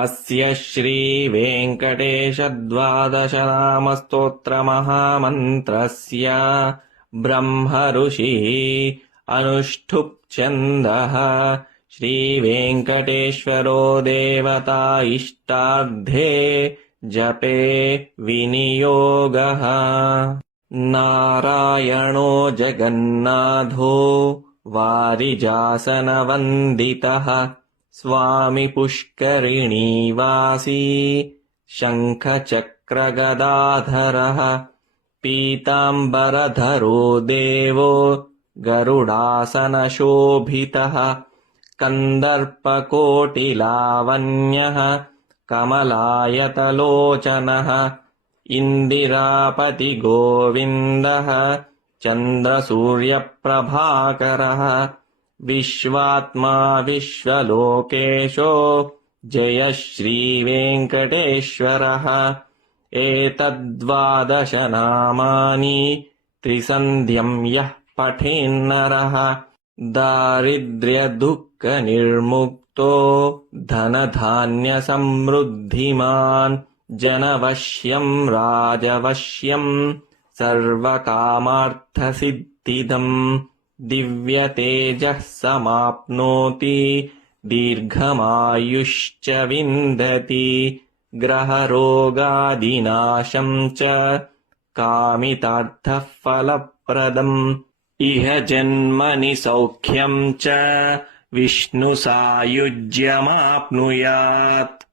अस्य श्रीवेङ्कटेशद्वादशनामस्तोत्रमहामन्त्रस्य ब्रह्मऋषिः अनुष्ठुप् छन्दः श्रीवेङ्कटेश्वरो देवता इष्टार्थे जपे विनियोगः। नारायणो जगन्नाथो वारिजासनवन्दितः स्वामी पुष्करिणीवासी शङ्खचक्रगदाधरः पीताम्बरधरो देवो गरुडासनशोभितः कन्दर्पकोटिलावण्यः कमलायतलोचनः इन्दिरापतिगोविन्दः चन्द्रसूर्यप्रभाकरः विश्वात्मा विश्वलोकेशो जय श्रीवेङ्कटेश्वरः। एतद्द्वादशनामानि त्रिसन्ध्यं यः पठेन्नरः दारिद्र्यदुःखनिर्मुक्तो धनधान्यसमृद्धिमान् जनवश्यं राजवश्यं सर्वकामार्थसिद्धिदम् दिव्यतेजः समाप्नोति दीर्घमायुश्च विन्दति ग्रहरोगादिनाशं च कामितार्थः फलप्रदम् इह जन्मनि सौख्यं च विष्णुसायुज्यमाप्नुयात्।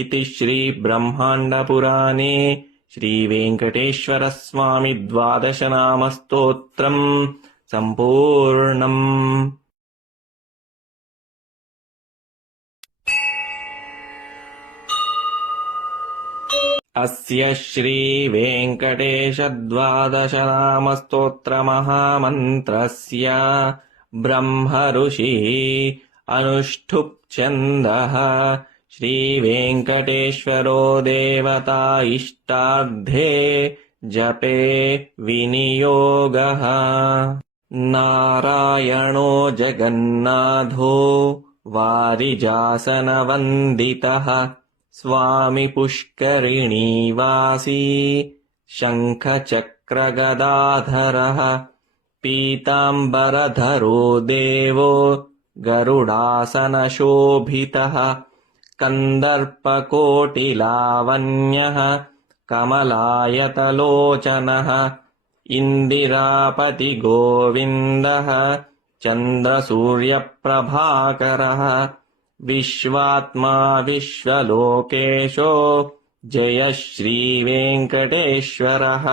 इति श्रीब्रह्माण्डपुराणे श्रीवेङ्कटेश्वरस्वामि द्वादशनामस्तोत्रम् सम्पूर्णम्। अस्य श्रीवेङ्कटेशद्वादशनामस्तोत्रमहामन्त्रस्य ब्रह्मऋषिः अनुष्ठुप् छन्दः श्रीवेङ्कटेश्वरो देवता इष्टार्थे जपे विनियोगः। नारायणो जगन्नाथो वारिजासनवन्दितः स्वामी पुष्करिणीवासी शङ्खचक्रगदाधरः पीताम्बरधरो देवो गरुडासनशोभितः कन्दर्पकोटिलावण्यः कमलायतलोचनः इन्दिरापतिगोविन्दः चन्द्रसूर्यप्रभाकरः विश्वात्मा विश्वलोकेशो जय श्रीवेङ्कटेश्वरः।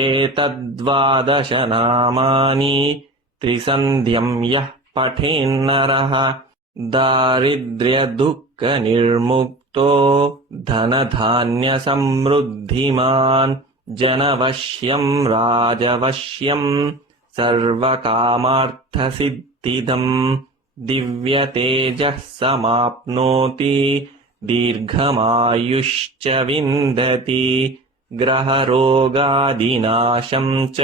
एतद्द्वादशनामानि त्रिसन्ध्यं यः पठेन्नरः दारिद्र्यदुःखनिर्मुक्तो धनधान्यसमृद्धिमान् जनवश्यं राजवश्यं सर्वकामार्थसिद्धिदम् दिव्यतेजः समाप्नोति दीर्घमायुश्च विन्दति ग्रहरोगादिनाशं च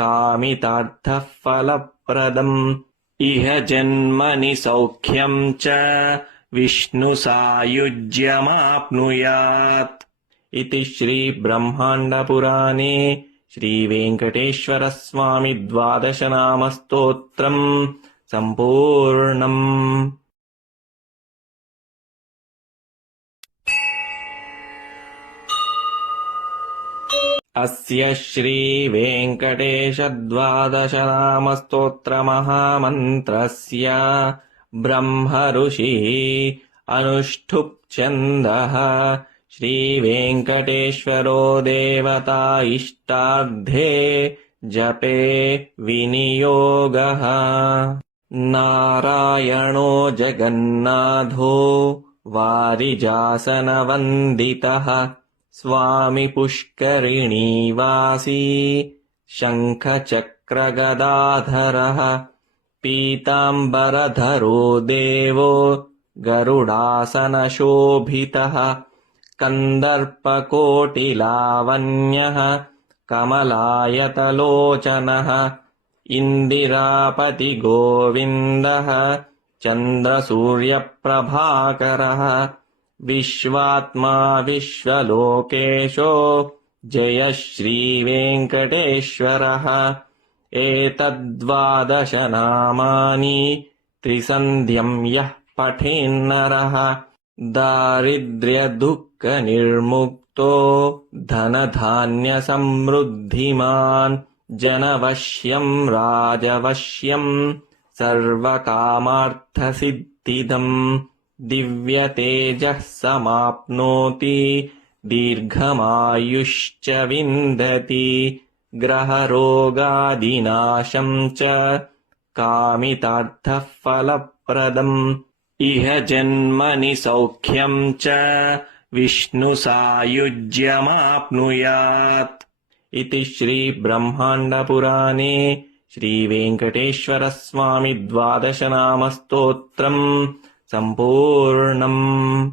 कामितार्थः फलप्रदम् इह जन्मनि सौख्यं च विष्णुसायुज्यमाप्नुयात्। इति श्रीब्रह्माण्डपुराणे श्रीवेङ्कटेश्वरस्वामि द्वादशनामस्तोत्रम् सम्पूर्णम्। अस्य श्रीवेङ्कटेशद्वादशनामस्तोत्रमहामन्त्रस्य ब्रह्मऋषिः अनुष्ठुप् छन्दः श्रीवेङ्कटेश्वरो देवता इष्टार्थे जपे विनियोगः। नारायणो जगन्नाथो वारिजासनवन्दितः स्वामी पुष्करिणीवासी शङ्खचक्रगदाधरः पीताम्बरधरो देवो गरुडासनशोभितः कन्दर्पकोटिलावण्यः कमलायतलोचनः इन्दिरापतिगोविन्दः चन्द्रसूर्यप्रभाकरः विश्वात्मा विश्वलोकेशो जय श्रीवेङ्कटेश्वरः। एतद्द्वादश नामानि त्रिसन्ध्यं यः पठेन्नरः दारिद्र्यदुःखनिर्मुक्तो धनधान्यसमृद्धिमान् जनवश्यं राजवश्यं सर्वकामार्थसिद्धिदम् दिव्यतेजः समाप्नोति दीर्घमायुश्च विन्दति ग्रहरोगादिनाशं च कामितार्थः फलप्रदम् इह जन्मनि सौख्यं च विष्णुसायुज्यमाप्नुयात्। इति श्रीब्रह्माण्डपुराणे श्रीवेङ्कटेश्वरस्वामि 12 नामस्तोत्रम् सम्पूर्णम्।